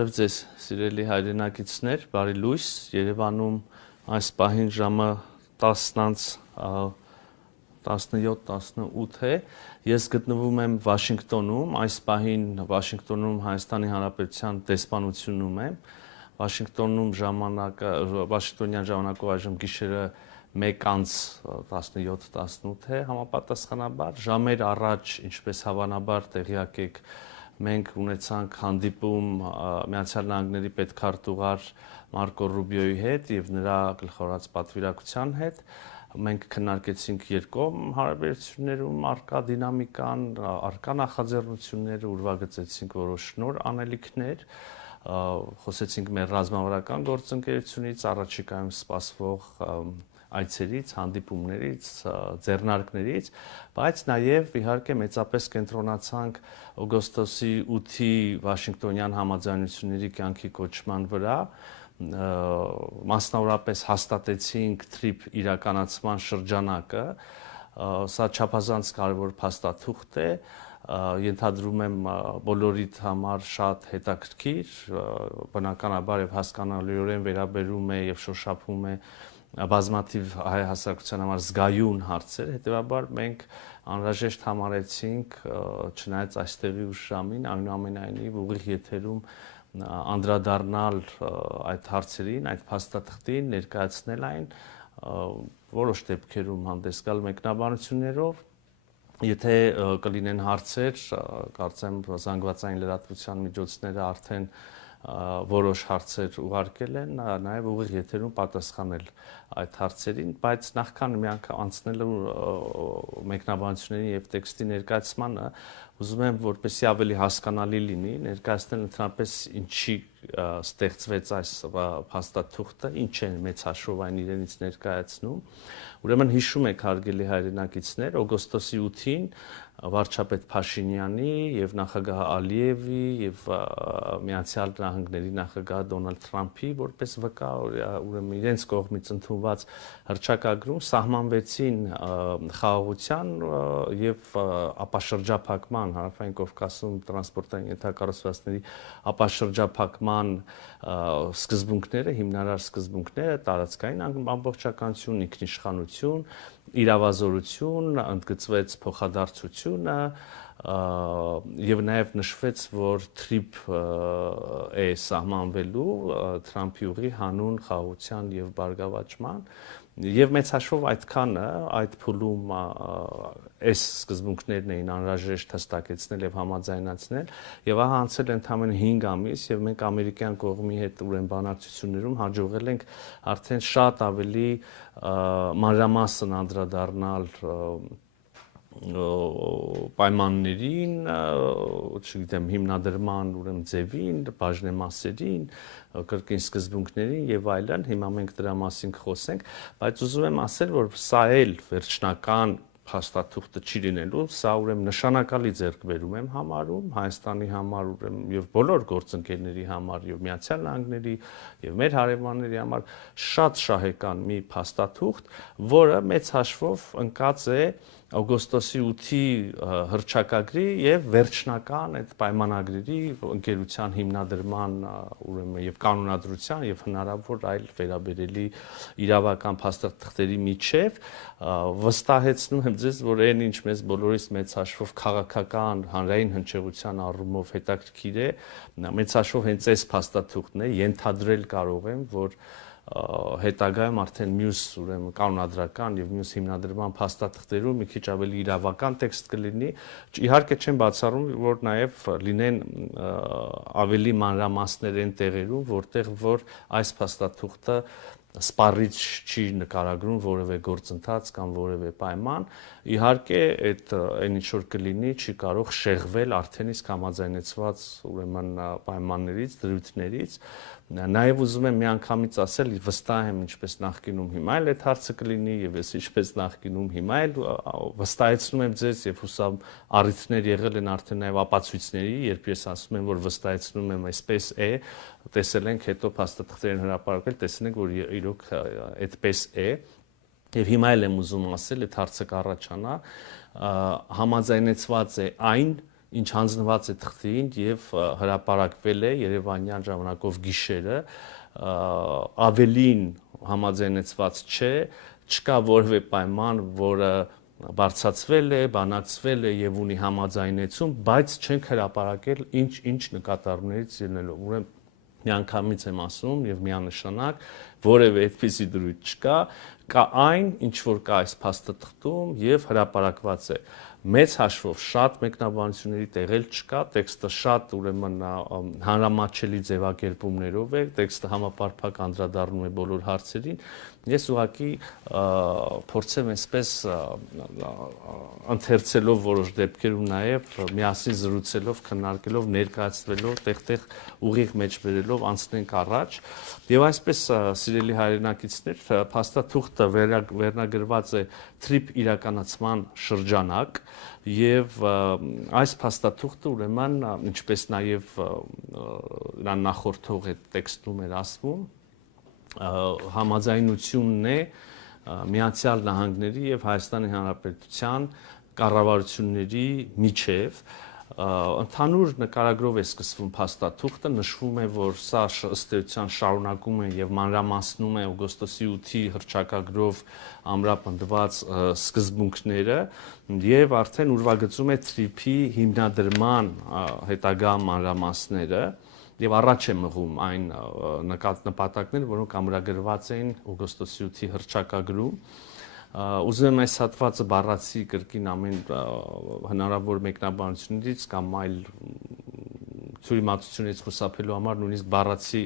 Բարև ձեզ, սիրելի հայրենակիցներ, բարի լույս, Երևանում այս պահին ժամը 10:17-18 է, ես գտնվում եմ Վաշինգտոնում, այս պահին Վաշինգտոնում Հայաստանի Հանրապետության դեսպանությունում եմ, Վաշինգտոնյան ժամանակով այժմ գիշերը 1:17-18 է համապատասխանաբար, ժամեր առաջ, ինչպես հավանաբար տեղյակ եք, մենք ունեցանք հանդիպում Միացյալ Նահանգների պետքարտուղար Մարկո Ռուբիոյի հետ եւ նրա գլխավորած պատվիրակության հետ։ Մենք քննարկեցինք երկկողմ հարաբերություններում առկա դինամիկան, առկա նախաձեռնությունները, ուրվագծեցինք որոշ նոր անելիքներ, խոսեցինք մեր ռազմավարական գործընկերությունից, առաջիկայում սպասվող այցերից, հանդիպումներից, ձեռնարկներից, բայց նաև իհարկե մեծապես կենտրոնացանք օգոստոսի 8-ի Վաշինգտոնյան համաձայնությունների կյանքի կոչման վրա, մասնավորապես հաստատեցինք TRIP իրականացման շրջանակը, սա չափազանց կարևոր փաստաթուղթ է, ենթադրում եմ բոլորիդ համար շատ հետաքրքիր, բնականաբար եւ հասկանալիորեն վերաբերում է եւ շոշափում է բազմաթիվ հայ հասարակության համար զգայուն հարցեր, հետեւաբար մենք անհրաժեշտ համարեցինք, չնայած այստեղի ուշ ժամին, այնուամենայնիվ ուղիղ եթերում անդրադառնալ այդ հարցերին, այդ փաստաթղթին, ներկայացնել այն, որոշ դեպքերում հանդես գալ մեկնաբանություններով, եթե կլինեն հարցեր, կարծեմ զանգվածային լրատվության միջոցները արդեն որոշ հարցեր ուղարկել են, նաև ուղիղ եթերում պատասխանել այդ հարցերին, բայց նախքան մի անգամ անցնելու մեկնաբանությունների եւ տեքստի ներկայացմանը, ուզում եմ որպեսզի ավելի հասկանալի լինի, ներկայացնել ընդհանրապես ինչի ստեղծվեց այս փաստաթուղթը, ինչ է մեծ հաշվով այն իրենից ներկայացնում։ Ուրեմն հիշում եք հարգելի հայրենակիցներ, օգոստոսի 8-ին վարչապետ Փաշինյանի եւ նախագահ Ալիևի եւ Միացյալ Նահանգների նախագահ Դոնալդ Թրամփի որպես վկա, ուրեմն իրենց կողմից ընդունված հռչակագրում սահմանվեցին խաղաղության եւ ապաշրջափակման Հարավային Կովկասում տրանսպորտային ենթակառուցվածքների ապաշրջափակման սկզբունքները, հիմնարար սկզբունքները, տարածքային ամբողջականություն, ինքնիշխանություն, իրավազորություն, ընդգծվեց փոխադարձությունը եւ նաեւ նշվեց, որ TRIP է սահմանվելու Թրամփի ուղի հանուն խաղաղության եւ բարգավաճման եւ մեծ հաշվով այդքանը այդ փուլում այս սկզբունքներն էին անհրաժեշտ հստակեցնել եւ համաձայնացնել եւ ահա անցել ընդամենը 5 ամիս եւ մենք ամերիկյան կողմի հետ ուրեմն բանակցություններում հաջողել ենք արդեն շատ ավելի մանրամասն անդրադառնալ պայմաններին, չգիտեմ, հիմնադրման ուրեմն ձևին, բաժնեմասերին, կրկին սկզբունքներին եւ այլն, հիմա մենք դրա մասին կխոսենք, բայց ուզում եմ ասել, որ սա էլ վերջնական փաստաթուղթը չի լինելու, սա ուրեմն նշանակալի ձեռքբերում եմ համարում Հայաստանի համար ուրեմն եւ բոլոր գործընկերների համար եւ Միացյալ Նահանգների եւ մեր հարևանների համար շատ շահեկան մի փաստաթուղթ, որը մեծ հաշվով ընկած է օգոստոսի 8-ի հռչակագրի եւ վերջնական այդ պայմանագրերի ընկերության հիմնադրման ուրեմն եւ կանոնադրության եւ հնարավոր այլ վերաբերելի իրավական փաստաթղթերի միջև վստահեցնում եմ ձեզ, որ այն ինչ մեզ բոլորիս մեծ հաշվով քաղաքական հանրային հնչեղության առումով հետաքրքիր է, մեծ հաշվով հենց այս փաստաթուղթն է, ենթադրել կարող եմ, որ հետագայում արդեն մյուս ուրեմն կանոնադրական եւ մյուս հիմնադրման փաստաթղթերում մի քիչ ավելի իրավական տեքստ կլինի, իհարկե չեմ բացառում, որ նաեւ լինեն ավելի մանրամասներ այն տեղերում, որտեղ որ այս փաստաթուղթը սպառիչ չի նկարագրում որևէ գործընթաց կամ որևէ պայման, իհարկե այդ այն ինչ որ կլինի չի կարող շեղվել արդեն իսկ համաձայնեցված ուրեմն պայմաններից, դրույթներից, նաեւ ուզում եմ միանգամից ասել, վստահ եմ ինչպես նախկինում հիմա էլ այդ հարցը կլինի եւ ես ինչպես նախկինում հիմա էլ վստահեցնում եմ ձեզ եւ հուսամ առիթներ եղել են արդեն նաեւ ապացույցների, երբ ես ասում եմ, որ վստահեցնում եմ այսպես է, տեսել ենք հետո փաստաթղթերին հրապարակել, տեսել ենք, որ իրոք այդպես է եւ հիմա էլ եմ ուզում ասել, այդ հարցը կառաջանա, համաձայնեցված է այն ինչ հանձնված է թղթին եւ հրապարակվել է Երևանյան ժամանակով գիշերը, ավելին համաձայնեցված չէ, չկա որևէ պայման, որը բարձրացվել է, բանակցվել է եւ ունի համաձայնեցում, բայց չենք հրապարակել ինչ նկատառումներից ելնելով։ Ուրեմն միանգամից եմ ասում եւ միանշանակ որևէ այդպիսի դրույթ չկա, կա այն, ինչ որ կա այս փաստաթղթում եւ հրապարակված է։ Մեծ հաշվով շատ մեկնաբանությունների տեղել չկա, տեքստը շատ ուրեմն հանրամատչելի ձևակերպումներով է, տեքստը համապարփակ անդրադառնում է բոլոր հարցերին։ Ես ուղղակի փորձեմ այսպես ընթերցելով որոշ դեպքերում նաև միասին զրուցելով, քննարկելով, ներկայացնելով, տեղ-տեղ ուղիղ մեջ բերելով անցնենք առաջ։ Եվ այսպես սիրելի հայրենակիցներ, փաստաթուղթը վերնագրված է թրիփ իրականացման շրջանակ եւ այս փաստաթուղթը ուրեմն ինչպես նաև նրան նախորդող այդ տեքստում էր ասվում համաձայնությունն է Միացյալ Նահանգների եւ Հայաստանի Հանրապետության կառավարությունների միջև ընդհանուր նկարագրով է սկսվում փաստաթուղթը, նշվում է, որ սա ըստ էության շարունակում է եւ մանրամասնում է օգոստոսի 8-ի հռչակագրով ամրապնդված սկզբունքները եւ արդեն ուրվագծում է TRIP-ի հիմնադրման հետագա մանրամասները եւ առաջ է մղում այն նպատակները, որոնք ամրագրված էին օգոստոսի 8-ի հռչակագրում։ Ուզում եմ այս հատվածը բառացի կրկին ամեն հնարավոր մեկնաբանություններից կամ այլ թյուրիմացությունից խուսափելու համար նույնիսկ բառացի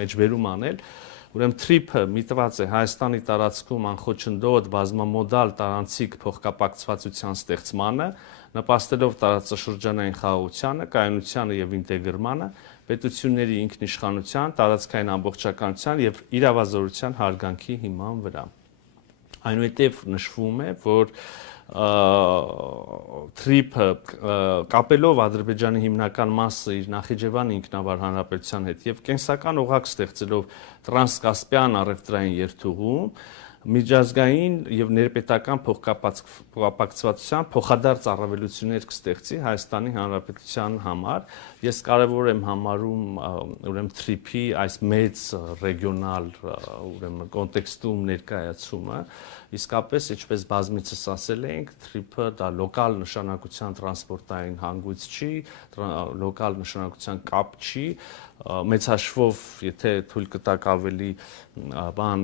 մեջբերում անել։ Ուրեմն TRIP-ը միտված է Հայաստանի տարածքում անխոչնդոտ բազմամոդալ տարանցիկ փոխկապակցվածության ստեղծմանը, նպաստելով տարածաշրջանային խաղաղությանը, կայունությանը եւ ինտեգրմանը, պետությունների ինքնիշխանության, տարածքային ամբողջականության եւ իրավազորության հարգանքի հիման վրա։ Այնուհետև նշվում է, որ TRIP-ը կապելով Ադրբեջանի հիմնական մասը իր Նախիջևան ինքնավար հանրապետության հետ եւ կենսական օղակ ստեղծելով տրանսկասպյան առևտրային երթուղում միջազգային եւ ներպետական փոխկապակցվածության փոխադարձ առավելություններ կստեղծի Հայաստանի Հանրապետության համար։ Ես կարևոր եմ համարում ուրեմն TRIP-ի այս մեծ ռեգիոնալ ուրեմն կոնտեքստում ներկայացումը, իսկապես ինչպես բազմիցս ասել ենք, TRIP-ը դա լոկալ նշանակության տրանսպորտային հանգույց չի, լոկալ նշանակության կապ չի, մեծ հաշվով, եթե թույլ կտակ ավելի բան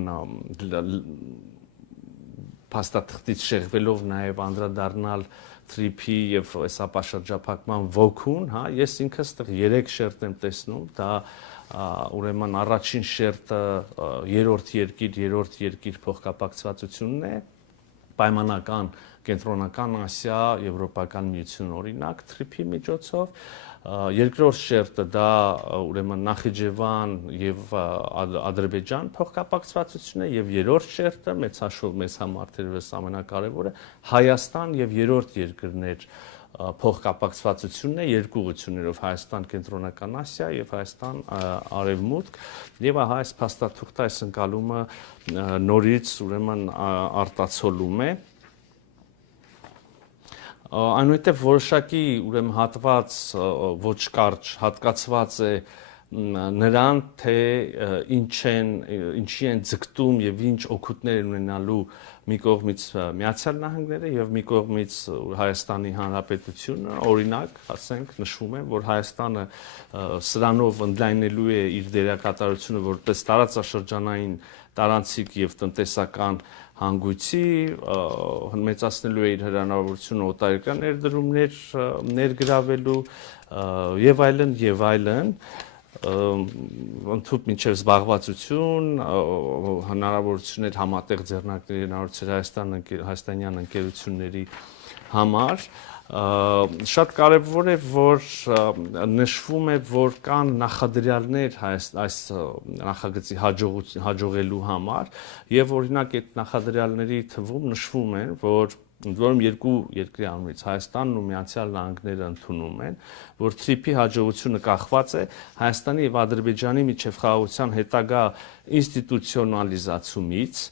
փաստաթղթից շեղվելով նաև անդրադառնալ TRIP-ի եւ այս ապաշրջափակման ոգուն, հա, ես ինքս այդտեղ 3 շերտ եմ տեսնում, դա ուրեմն առաջին շերտը երրորդ երկիր փոխկապակցվածությունն է, պայմանական կենտրոնական Ասիա, Եվրոպական միություն օրինակ TRIP-ի միջոցով, երկրորդ շերտը դա ուրեմն Նախիջևան եւ Ադրբեջան փոխկապակցվածությունն է եւ երրորդ շերտը մեծ հաշվով մեզ համար թերևս ամենակարևորը Հայաստան եւ երրորդ երկրներ փոխկապակցվածությունն է երկու ուղղություններով Հայաստան կենտրոնական Ասիա եւ Հայաստան արևմուտք եւ ահա այս փաստաթուղթը այս ընկալումը նորից ուրեմն արտացոլում է այնուհետև որոշակի ուրեմն հատված ոչ կարճ հատկացված է նրան թե ինչի են ձգտում եւ ինչ օգուտներ են ունենալու մի կողմից Միացյալ Նահանգները եւ մի կողմից Հայաստանի Հանրապետությունը օրինակ ասենք նշվում է որ Հայաստանը սրանով ընդլայնելու է իր դերակատարությունը որպես տարածաշրջանային տարանցիկ եւ տնտեսական հանգույցի մեծացնելու է իր հնարավորությունը օտարերկրյա ներդրումներ ներգրավելու եւ այլն ընդհանուր մինչև զբաղվածություն հնարավորություններ համատեղ ձեռնարկների հնարավորություններ հայաստանյան ընկերությունների համար շատ կարևոր է որ նշվում է որ կան նախադրյալներ այս նախագծի հաջողելու համար եւ օրինակ այդ նախադրյալների թվում նշվում է որ ընդ որում երկու երկրի անունից Հայաստանն ու Միացյալ Նահանգները ընդունում են, որ TRIP-ի հաջողությունը կախված է Հայաստանի եւ Ադրբեջանի միջև խաղաղության հետագա ինստիտուցիոնալիզացումից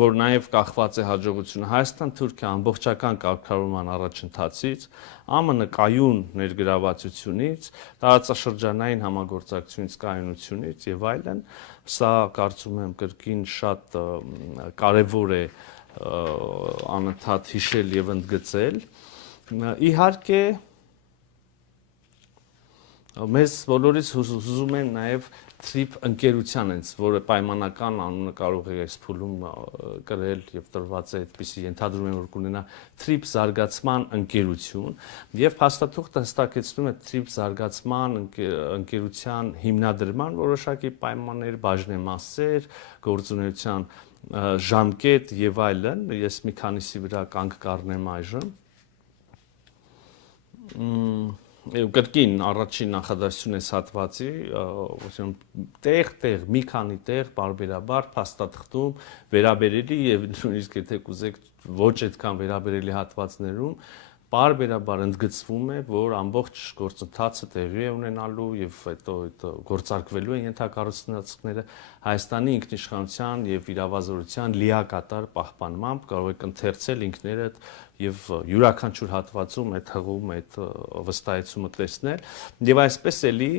որ նաև կախված է հաջողությունը Հայաստան-Թուրքիա ամբողջական կարգավորման առաջընթացից, ԱՄՆ կայուն ներգրավվածությունից, տարածաշրջանային համագործակցությունից, կայունությունից եւ այլն, սա կարծում եմ կրկին շատ կարեւոր է անընդհատ հիշել եւ ընդգծել։ Իհարկե մեզ բոլորից հուզում են նաև TRIP ընկերության հենց, որը պայմանական անունը կարող է այս փուլում կրել եւ տրված է այդպիսի ենթադրում եմ, որ կունենա TRIP զարգացման ընկերություն եւ փաստաթուղթը հստակեցնում է TRIP զարգացման ընկերության հիմնադրման որոշակի պայմաններ, բաժնեմասեր, գործունեության ժամկետ եւ այլն, ես մի քանիսի վրա կանգ կառնեմ այժմ։ Կրկին առաջին նախադասություն այս հատվածի, տեղ, մի քանի տեղ բարբերաբար փաստաթղթում վերաբերելի եւ նույնիսկ եթե կուզեք ոչ այդքան վերաբերելի հատվածներում բարբերաբար ընդգծվում է, որ ամբողջ գործընթացը տեղի է ունենալու եւ հետո գործարկվելու են ենթակառուցվածքները Հայաստանի ինքնիշխանության եւ իրավազորության լիակատար պահպանմամբ, կարող եք ընթերցել ինքներդ եւ յուրաքանչյուր հատվածում այդ հղում այդ վստահեցումը տեսնել եւ այսպես էլի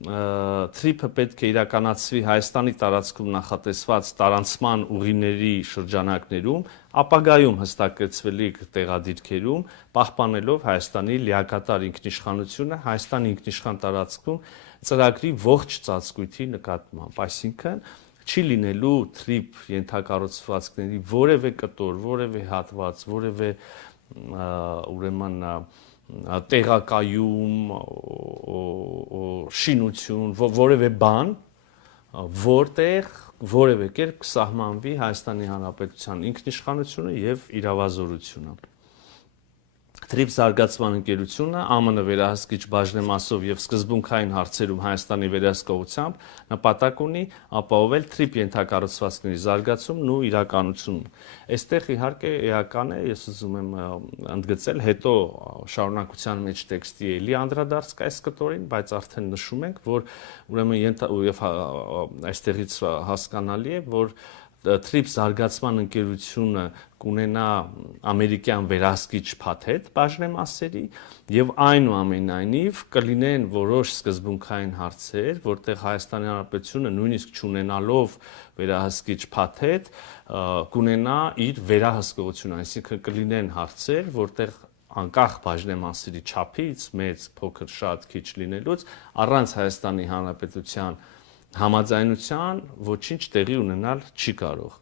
TRIP-ը պետք է իրականացվի Հայաստանի տարածքում նախատեսված տարանցման ուղիների շրջանակներում, ապագայում հստակեցվելիք տեղադիրքերում, պահպանելով Հայաստանի լիակատար ինքնիշխանությունը Հայաստանի ինքնիշխան տարածքում ծրագրի ողջ ծածկույթի նկատմամբ, այսինքն չի լինելու TRIP ենթակառուցվածքների որևէ կտոր, որևէ հատված, որևէ ուրեմն տեղակայում, շինություն, որևէ բան, որտեղ որևէ կերպ կսահմանվի Հայաստանի Հանրապետության ինքնիշխանությունը եւ իրավազորությունը։ TRIP զարգացման ընկերությունը ԱՄՆ վերահսկիչ բաժնեմասով եւ սկզբունքային հարցերում Հայաստանի վերահսկողությամբ նպատակ ունի ապահովել TRIP ենթակառուցվածքների զարգացումն ու իրականությունն։ Այստեղ իհարկե էական է, ես ուզում եմ ընդգծել, հետո շարունակության մեջ տեքստի էլի անդրադարձք այս կտորին, բայց արդեն նշում ենք, որ ուրեմն եւ այստեղից հասկանալի է, որ TRIP զարգացման ընկերությունը կունենա ամերիկյան վերահսկիչ փաթեթ բաժնեմասերի եւ այնուամենայնիվ կլինեն որոշ սկզբունքային հարցեր, որտեղ Հայաստանի Հանրապետությունը նույնիսկ չունենալով վերահսկիչ փաթեթ կունենա իր վերահսկողությունը, այսինքն կլինեն հարցեր, որտեղ անկախ բաժնեմասերի չափից, մեծ, փոքր, շատ, քիչ լինելուց, առանց Հայաստանի Հանրապետության համաձայնության ոչինչ տեղի ունենալ չի կարող։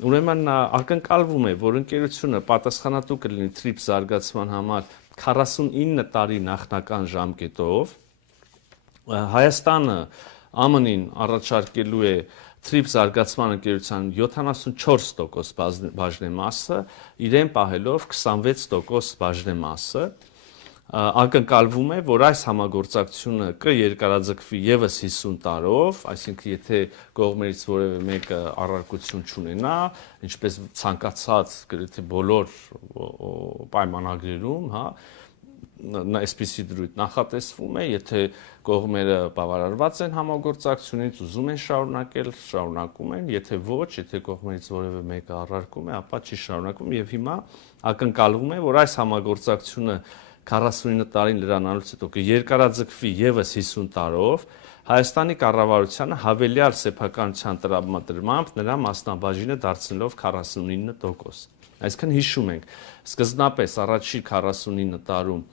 Ուրեմն ակնկալվում է, որ ընկերությունը պատասխանատու կլինի TRIP զարգացման համար 49 տարի նախնական ժամկետով։ Հայաստանը ԱՄՆ-ին առաջարկելու է TRIP զարգացման ընկերության 74% բաժնեմասը, իրեն պահելով 26% բաժնեմասը։ Ակնկալվում է, որ այս համագործակցությունը կերկարաձգվի եւս 50 տարով, այսինքն եթե կողմերից որևէ մեկը առարկություն չունենա, ինչպես ցանկացած գրեթե բոլոր պայմանագրերում, հա, այսպիսի դրույթ նախատեսվում է, եթե կողմերը բավարարված են համագործակցությունից, ուզում են շարունակել, շարունակում են, եթե ոչ, եթե կողմերից որևէ մեկը առարկում է, ապա չի շարունակում եւ հիմա ակնկալվում է, որ այս համագործակցությունը 49 տարին լրանալուց հետո կերկարաձգվի եւս 50 տարով, Հայաստանի կառավարությանը հավելյալ սեփականության տրամադրմամբ նրա մասնաբաժինը դարձնելով 49%։ Այսինքն հիշում ենք, սկզբնապես առաջին 49 տարում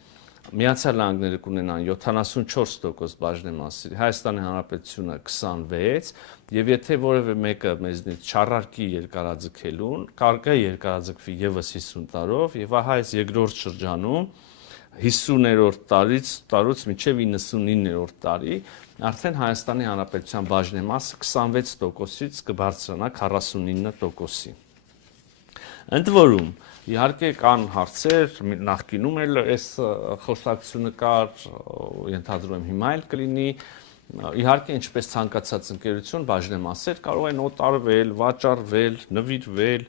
Միացյալ Նահանգները կունենան 74% բաժնեմասերի, Հայաստանի Հանրապետությունը 26%, եւ եթե որևէ մեկը մեզնից չառարկի երկարաձգելուն, կարելի է երկարաձգվի եւս 50 տարով, եւ ահա այս երկրորդ շրջանում 50-րդ տարուց մինչև 99-րդ տարի արդեն Հայաստանի Հանրապետության բաժնեմասը 26%-ից կբարձրանա 49%-ի։ Ընդ որում, իհարկե կան հարցեր, նախկինում էլ այս խոսակցությունը կար, ենթադրում եմ հիմա էլ կլինի, իհարկե ինչպես ցանկացած ընկերություն բաժնեմասեր կարող են օտարվել, վաճառվել, նվիրվել,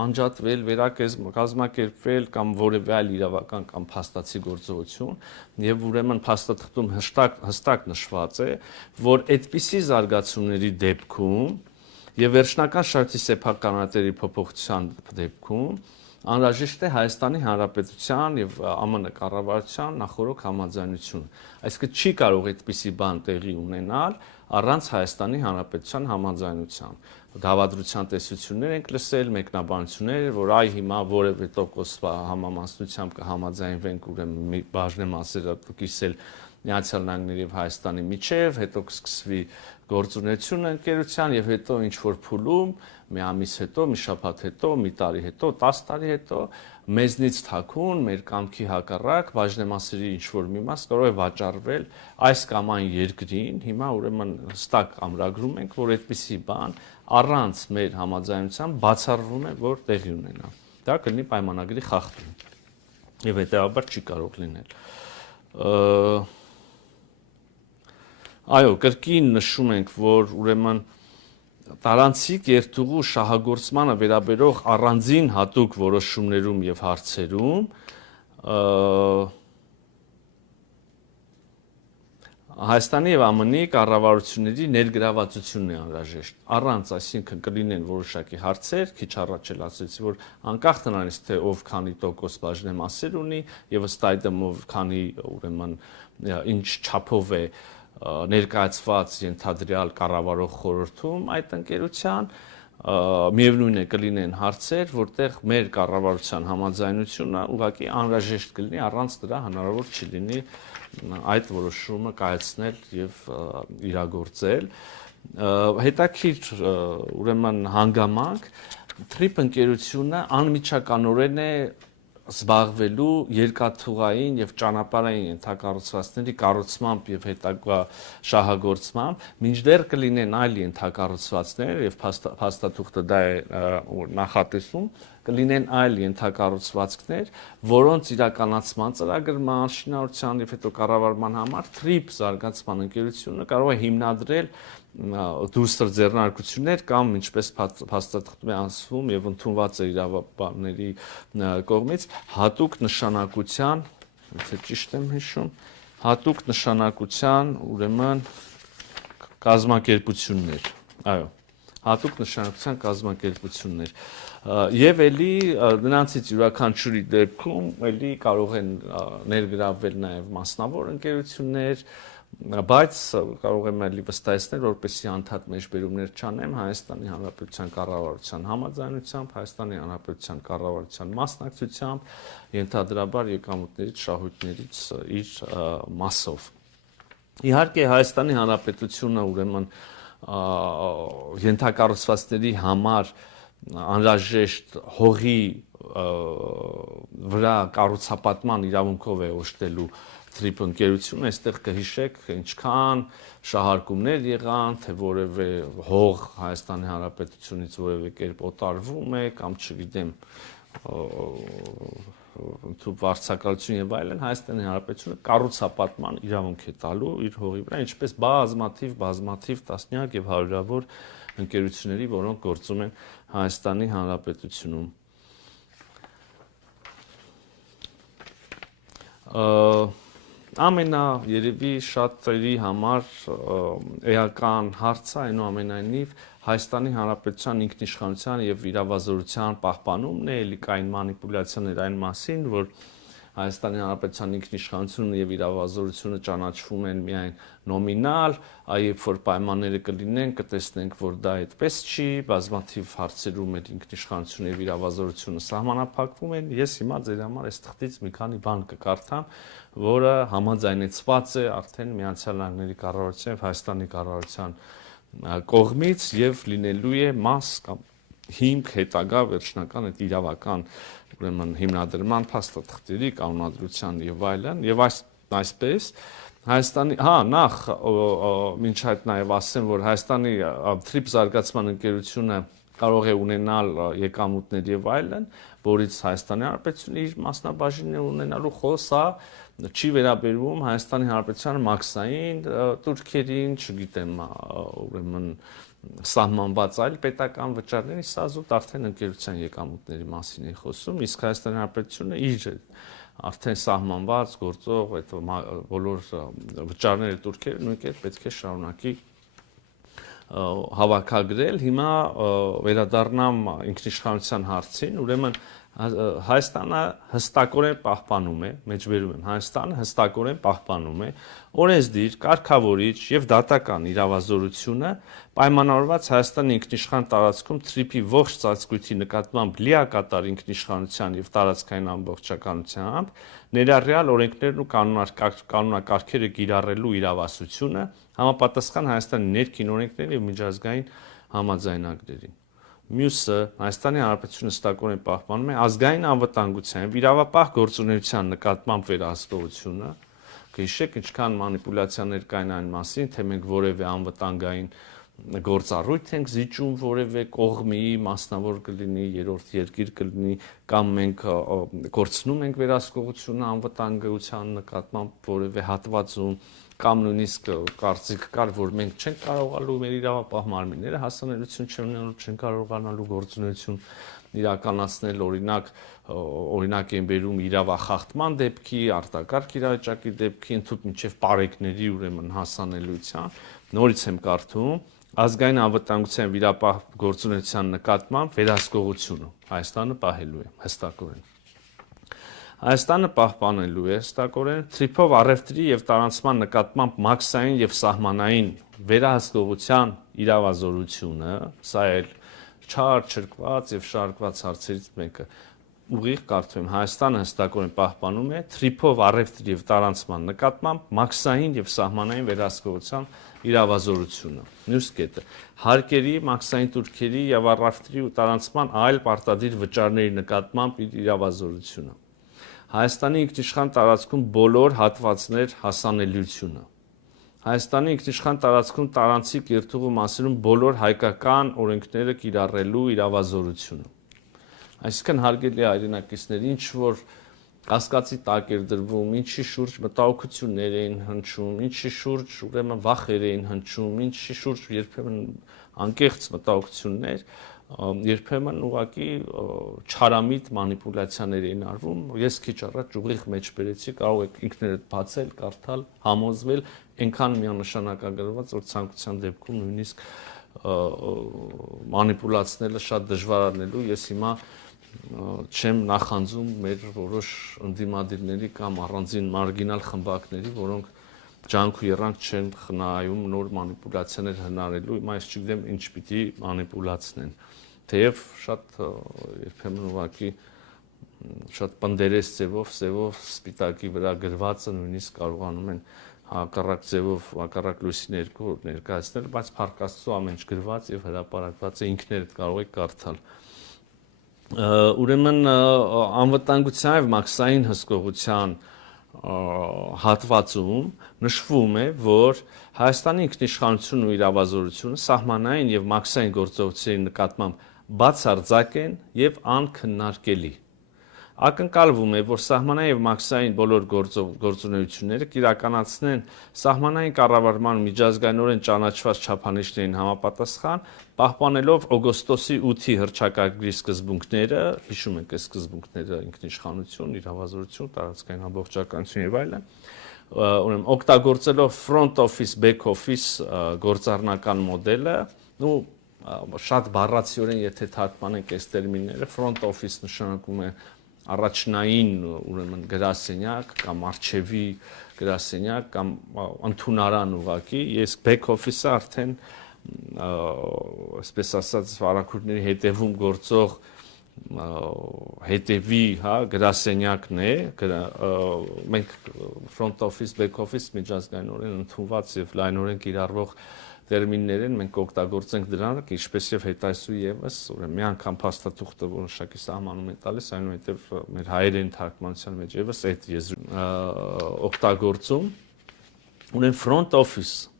անջատվել, վերակազմակերպվել կամ որևէ այլ իրավական կամ փաստացի գործողություն, եւ ուրեմն փաստաթղթում հստակ նշված է, որ այդպիսի զարգացումների դեպքում Եվ վերջնական շարքի սեփականատերի փոփոխության դեպքում անհրաժեշտ է Հայաստանի Հանրապետության եւ ԱՄՆ կառավարության նախորոք համաձայնություն։ Այսինքն չի կարող այդպիսի բան տեղի ունենալ առանց Հայաստանի Հանրապետության համաձայնության։ Դավադրության տեսություններ ենք լսել, մեկնաբանություններ, որ այ հիմա որևէ տոկոս համամասնությամբ կհամաձայնվենք, ուրեմն բաժնեմասերը կիսել Միացյալ Նահանգների եւ Հայաստանի միջև, հետո կսկսվի գործունեությունը ընկերության եւ հետո ինչ որ փուլում մի ամիս հետո, մի շաբաթ հետո, մի տարի հետո, 10 տարի հետո մեզնից թաքուն մեր կամքի հակառակ բաժնեմասերի ինչ որ մի մաս կարող է վաճառվել այս կամ այն երկրին։ Հիմա ուրեմն հստակ ամրագրում ենք, որ այդպիսի բան առանց մեր համաձայնության բացառվում է, որ տեղի ունենա։ Դա կլինի պայմանագրի խախտում եւ հետեւաբար չի կարող լինել։ Այո, կրկին նշում ենք, որ ուրեմն տարանցիկ երթուղու շահագործմանը վերաբերող առանձին հատուկ որոշումներում եւ հարցերում Հայաստանի եւ ԱՄՆ-ի կառավարությունների ներգրավվածությունն է անհրաժեշտ։ Առանց, այսինքն կլինեն որոշակի հարցեր, քիչ առաջ էլ ասեցի, որ անկախ նրանից թե ով քանի տոկոս բաժնեմասեր ունի եւ ըստ այդմ ով քանի ուրեմն ինչ չափով է ներկայացված ենթադրյալ կառավարող խորհրդում այդ ընկերության միևնույն է կլինեն հարցեր, որտեղ մեր կառավարության համաձայնությունը ուղղակի անհրաժեշտ կլինի, առանց դրա հնարավոր չի լինի այդ որոշումը կայացնել եւ իրագործել։ Հետաքրքիր ուրեմն հանգամանք TRIP ընկերությունը անմիջականորեն է զբաղվելու երկաթուղային եւ ճանապարհային ենթակառուցվածքների կառուցմամբ եւ հետագա շահագործմամբ, մինչդեռ կլինեն այլ ենթակառուցվածքներ եւ փաստաթուղթը դա է նախատեսում, կլինեն այլ ենթակառուցվածքներ, որոնց իրականացման ծրագրման, շինարարության եւ հետո կառավարման համար TRIP զարգացման ընկերությունը կարող է հիմնադրել դուրսր ձեռնարկություններ կամ ինչպես փաստաթղթում է ասվում եւ ընդունված է իրավաբանների կողմից հատուկ նշանակության, եթե ճիշտ եմ հիշում, հատուկ նշանակության ուրեմն կազմակերպություններ, այո, հատուկ նշանակության կազմակերպություններ եւ էլի նրանցից յուրաքանչյուրի դեպքում էլի կարող են ներգրավվել նաեւ մասնավոր ընկերություններ, բայց կարող եմ էլի վստահեցնել, որպեսզի անդադ մեջբերումներ չանեմ Հայաստանի Հանրապետության կառավարության համաձայնությամբ, Հայաստանի Հանրապետության կառավարության մասնակցությամբ, ենթադրաբար եկամուտներից, շահույթներից իր մասով։ Իհարկե Հայաստանի Հանրապետությունը ուրեմն ենթակառուցվածքների համար անհրաժեշտ հողի վրա կառուցապատման իրավունքով է օժտելու TRIP ընկերությունը, այստեղ կհիշեք ինչքան շահարկումներ եղան, թե որևէ հող Հայաստանի Հանրապետությունից որևէ կերպ օտարվում է կամ չգիտեմ վարձակալություն եւ այլն, Հայաստանի Հանրապետությունը կառուցապատման իրավունք է տալու իր հողի վրա, ինչպես բազմաթիվ տասնյակ եւ հարյուրավոր ընկերությունների, որոնք գործում են Հայաստանի Հանրապետությունում։ Ամենա երևի շատերի համար էական հարցը այնուամենայնիվ Հայաստանի Հանրապետության ինքնիշխանության եւ իրավազորության պահպանումն է, ելի կային մանիպուլյացիաներ այն մասին, որ Հայաստանի Հանրապետության ինքնիշխանությունը եւ իրավազորությունը ճանաչվում են միայն նոմինալ, այբ որ պայմանները կլինեն, կտեսնենք, որ դա այդպես չի, բազմաթիվ հարցերում այդ ինքնիշխանությունը եւ իրավազորությունը սահմանափակվում են։ Ես հիմա ձեր համար այս թղթից մի քանի բան կկարդամ, որը համաձայնեցված է արդեն Միացյալ Նահանգների կառավարության եւ Հայաստանի կառավարության կողմից եւ լինելու է մաս կամ հիմք հետագա վերջնական այդ իրավական ուրեմն հիմնադրման փաստաթղթերի կանոնադրության եւ այլն եւ այսպես Հայաստանի նախ մինչ այդ նաեւ ասեմ որ Հայաստանի TRIP զարգացման ընկերությունը կարող է ունենալ եկամուտներ եւ այլն, որից Հայաստանի Հանրապետությունը իր մասնաբաժինն է ունենալու խոսա չի վերաբերվում Հայաստանի Հանրապետության մաքսային турքերին, չգիտեմ, ուրեմն սահմանված այլ պետական վճարների, սա զուտ արդեն ընկերության եկամուտների մասին է խոսում, իսկ Հայաստանի Հանրապետությունը իր արդեն սահմանված գործող այդ բոլոր վճարները турքերը նույնքեր պետք է շարունակի հավաքագրել, հիմա վերադառնամ ինքնիշխանության հարցին, ուրեմն Հայաստանը հստակորեն պահպանում է, մեջբերում եմ, Հայաստանը հստակորեն պահպանում է օրենսդիր, կարգավորիչ եւ դատական իրավազորությունը պայմանավորված Հայաստանի ինքնիշխան տարածքում թրիփի ողջ ծածկույթի նկատմամբ լիակատար ինքնիշխանության եւ տարածքային ամբողջականությամբ ներառյալ օրենքներն ու կանոնակարգերը կիրառելու իրավասությունը համապատասխան Հայաստանի ներքին օրենքներին եւ միջազգային համաձայնագրերին։ Մյուսը Հայաստանի Հանրապետությունը հստակորեն պահպանում է ազգային անվտանգության եւ իրավապահ գործունեության նկատմամբ վերահսկողությունը, Հիշեք, ինչքան մանիպուլյացիաներ կային այն մասին, թե մենք որևէ անվտանգային գործառույթ ենք զիջում որևէ կողմի, մասնավոր կլինի, երրորդ երկիր կլինի, կամ մենք կորցնում ենք վերահսկողությունը անվտանգության նկատմամբ որևէ հատվածում, կամ նույնիսկ կարծիք կար, որ մենք չենք կարողանալու մեր իրավապահ մարմինները հասանելիություն չունենալու, չեն կարողանալու գործունեություն իրականացնել, օրինակ են բերում իրավախախտման դեպքի, արտակարգ իրավիճակի դեպքի, ընդհանուր մինչև պարեկների ուրեմն հասանելիության, նորից եմ կարդում, ազգային անվտանգության վիրապահ գործունեության նկատմամբ վերահսկողությունը Հայաստանը պահելու է հստակորեն։ Հայաստանը պահպանելու է հստակորեն թրիփով առևտրի եւ տարանցման նկատմամբ մաքսային եւ սահմանային վերահսկողության իրավազորությունը, սա էլ չար, չրկված եւ շարքված հարցերից մեկը։ Ուղիղ կարդում եմ, Հայաստանը հստակորեն պահպանում է թրիփով առևտրի եւ տարանցման նկատմամբ մաքսային եւ սահմանային վերահսկողության իրավազորությունը։ Մյուս կետը հարկերի, մաքսային տուրքերի եւ առևտրի ու տարանցման այլ պարտադիր վճարների նկատմամբ իրավազորությունը։ Հայաստանի ինքնիշխան տարածքում բոլոր հատվածներ հասանելիությունը։ Հայաստանի ինքնիշխան տարածքում տարանցիկ երթուղու մասերում բոլոր հայկական օրենքները կիրառելու իրավազորությունը։ Այսինքն հարգելի հայրենակիցներ, ինչ որ կասկածի տակ էր դրվում, ինչի շուրջ մտահոգություններ էին հնչում, ինչի շուրջ ուրեմն վախեր էին հնչում, ինչի շուրջ երբեմն անկեղծ մտահոգություններ, երբեմն ուղղակի չարամիտ մանիպուլյացիաներ էին արվում։ Ես քիչ առաջ ուղիղ մեջ բերեցի, կարող եք ինքներդ բացել, կարդալ, համոզվել, այնքան միանշանակագրված, որ ցանկության դեպքում նույնիսկ մանիպուլացնելը շատ դժվար անելու։ Ես հիմա չեմ նախանձում մեր որոշ ընդդիմադիրների կամ առանձին մարգինալ խմբակների, որոնք ջանք ու երանք չեն խնայում նոր մանիպուլյացիաներ հնարելու, հիմա ես չգիտեմ ինչ պիտի մանիպուլացնեն, թեև շատ երբեմն ուղղակի շատ պնդերես ձևով սպիտակի վրա գրվածը նույնիսկ կարողանում են հակառակ ձևով, հակառակ լույսի ներքո ներկայացնել, բայց փառք Աստծո ամեն ինչ գրված եւ հրապարակված է, ինքներդ կարող եք կարդալ։ Ուրեմն անվտանգության եւ մաքսային հսկողության հատվածում նշվում է, որ Հայաստանի ինքնիշխանությունն ու իրավազորությունը սահմանային եւ մաքսային գործողությունների նկատմամբ բացարձակ են եւ անքննարկելի։ Ակնկալվում է, որ սահմանային եւ մաքսային բոլոր գործունեությունները կիրականացնեն սահմանային կառավարման միջազգայինորեն ճանաչված չափանիշներին համապատասխան, պահպանելով օգոստոսի 8-ի հռչակագրի սկզբունքները, հիշում եք այս սկզբունքները՝ ինքնիշխանություն, իրավազորություն, տարածքային ամբողջականություն եւ այլն, ուրեմն օգտագործելով front office, back office գործառնական մոդելը, շատ բառացիորեն եթե թարգմանենք այս տերմինները, front office նշանակում է առաջնային ուրեմն գրասենյակ կամ արխիվի գրասենյակ կամ ընդունարան ուղակի, ես back office-ը արդեն այսպես ասած վարակույրների հետևում գործող հետևի, հա, գրասենյակն է, մենք front office, back office միջազգայինորեն ընդունված եւ լայնորեն կիրառվող տերմիններ են, մենք օգտագործենք դրանք, ինչպես եւ հետայսու եւս, ուրեմն մի անգամ փաստաթուղթը որոշակի սահմանում է տալիս, այնուհետեւ մեր հայերեն թարգմանության մեջ եւս այդ եզրույթ օգտագործում, ուրեմն front office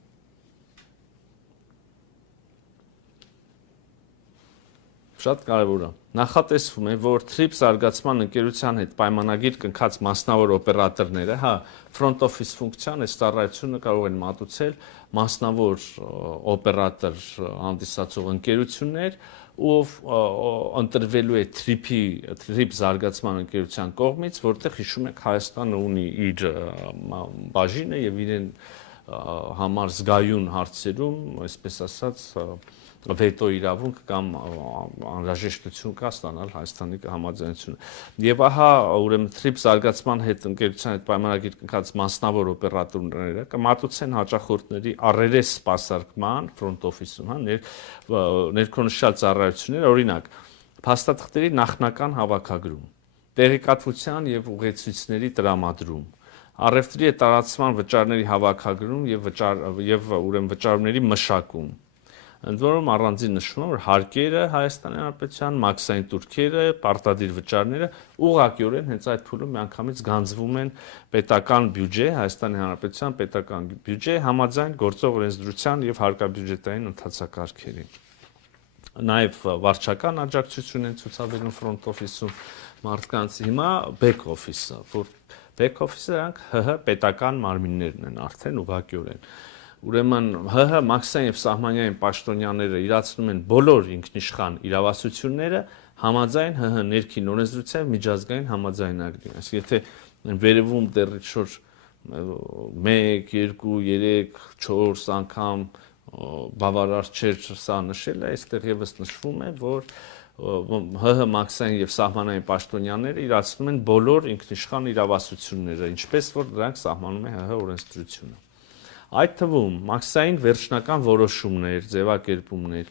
շատ կարևոր է։ Նախատեսվում է, որ TRIPS զարգացման ընկերության հետ պայմանագիր կնքած մասնավոր օպերատորները, հա, front office ֆունկցիան այս ծառայությունը կարող են մատուցել մասնավոր օպերատոր հանդիսացող ընկերություններ, ով ընտրվելու է TRIPS զարգացման ընկերության կողմից, որտեղ հիշում եք Հայաստանը ունի իր բաժինը եւ իրեն համար զգայուն հարցերում, այսպես ասած, վետո իրավունք կամ անհրաժեշտություն կա ստանալ Հայաստանի համաձայնությունը։ Եվ ահա ուրեմն TRIPS զարգացման հետ ընկերության հետ պայմանագիր կնքած մասնավոր օպերատորները կմատուցեն հաճախորդների առերես սպասարկման front office-ում, ներքոնշյալ ծառայություններ, օրինակ, փաստաթղթերի նախնական հավաքագրում, տեղեկատվության եւ ուղեցույցների տրամադրում, առևտրի հետ տարածման վճարների հավաքագրում եւ ուրեմն վճարումների մշակում։ Ընդ որում առանձին նշվում է, որ հարկերը Հայաստանի Հանրապետության, մաքսային տուրքերը, պարտադիր վճարները ուղղակիորեն հենց այդ փուլում միանգամից գանձվում են պետական բյուջե, Հայաստանի Հանրապետության պետական բյուջե համաձայն գործող օրենսդրության եւ հարկաբյուջետային ընթացակարգերի։ Նաեւ վարչական աջակցություն են ցուցաբերում front office-ում մարդկանց, հիմա back office-ը, որ back office-ը դրանք ՀՀ պետական մարմիններն են արդեն ուղղակիորեն։ Ուրեմն ՀՀ մաքսային եւ սահմանային պաշտոնյաները իրացնում են բոլոր ինքնիշխան իրավասությունները համաձայն ՀՀ ներքին օրենսդրության միջազգային համաձայնագրին։ Այսինքն եթե վերևում դեռ ինչ-որ 1, 2, 3, 4 անգամ բավարար չէր սա նշել, այստեղ եւս նշվում է, որ ՀՀ մաքսային եւ սահմանային պաշտոնյաները իրացնում են բոլոր ինքնիշխան իրավասությունները, ինչպես որ դրանք սահմանում է ՀՀ օրենսդրությունը։ Այդ թվում մաքսային վերջնական որոշումներ, ձևակերպումներ,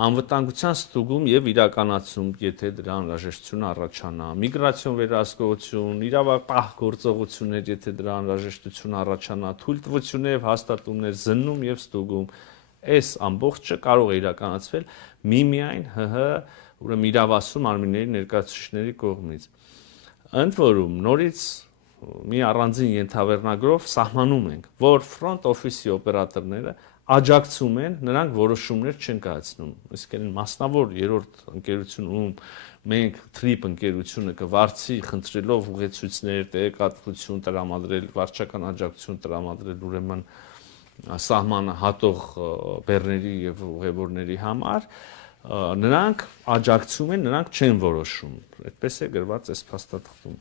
անվտանգության ստուգում եւ իրականացում, եթե դրա անհրաժեշտություն առաջանա, միգրացիոն վերահսկողություն, իրավապահ գործողություններ, եթե դրա անհրաժեշտություն առաջանա, թույլտվություններ եւ հաստատումներ, զննում եւ ստուգում, այս ամբողջը կարող է իրականացվել միմիայն ՀՀ ուրեմն իրավասու մարմինների ներկայացուցիչների կողմից։ Ընդ որում նորից մի առանձին ենթավերնագրով սահմանում ենք, որ front office-ի օպերատորները աջակցում են, նրանք որոշումներ չեն կայացնում։ Այսինքն մասնավոր երրորդ ընկերությունում մենք TRIP ընկերությունը կվարձի խնդրելով ուղեցույցներ, տեղեկատվություն տրամադրել, վարչական աջակցություն տրամադրել ուրեմն սահմանը հատող բեռների եւ ուղևորների համար, նրանք աջակցում են, նրանք չեն որոշում։ Այդպես է գրված այս փաստաթղթում։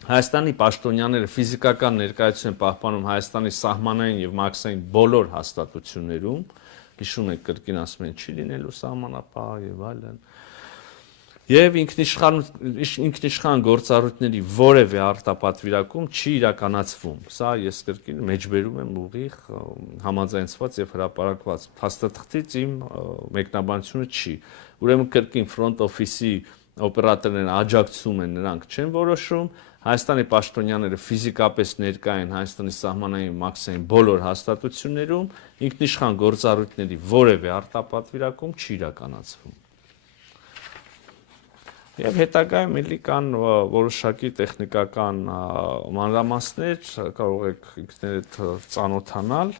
Հայաստանի պաշտոնյաները ֆիզիկական ներկայություն են պահպանում Հայաստանի սահմանային եւ մաքսային բոլոր հաստատություններում, հիշում եք կրկին ասում են չի լինելու սահմանապահ եւ այլն։ Եվ ինքնիշխան գործառույթների որևէ արտապատվիրակում չի իրականացվում։ Սա ես կրկին մեջբերում եմ ուղիղ համաձայնված եւ հրապարակված փաստաթղթից իմ մեկնաբանությունը չի։ Ուրեմն կրկին front office-ի օպերատորները աջակցում են, նրանք չեն որոշում, Հայաստանի պաշտոնյաները ֆիզիկապես ներկա են Հայաստանի սահմանային մաքսային բոլոր հաստատություններում, ինքնիշխան գործառույթների որևէ արտապատվիրակում չի իրականացվում։ Եվ հետագայում էլի կան որոշակի տեխնիկական մանրամասներ, կարող եք ինքներդ ծանոթանալ։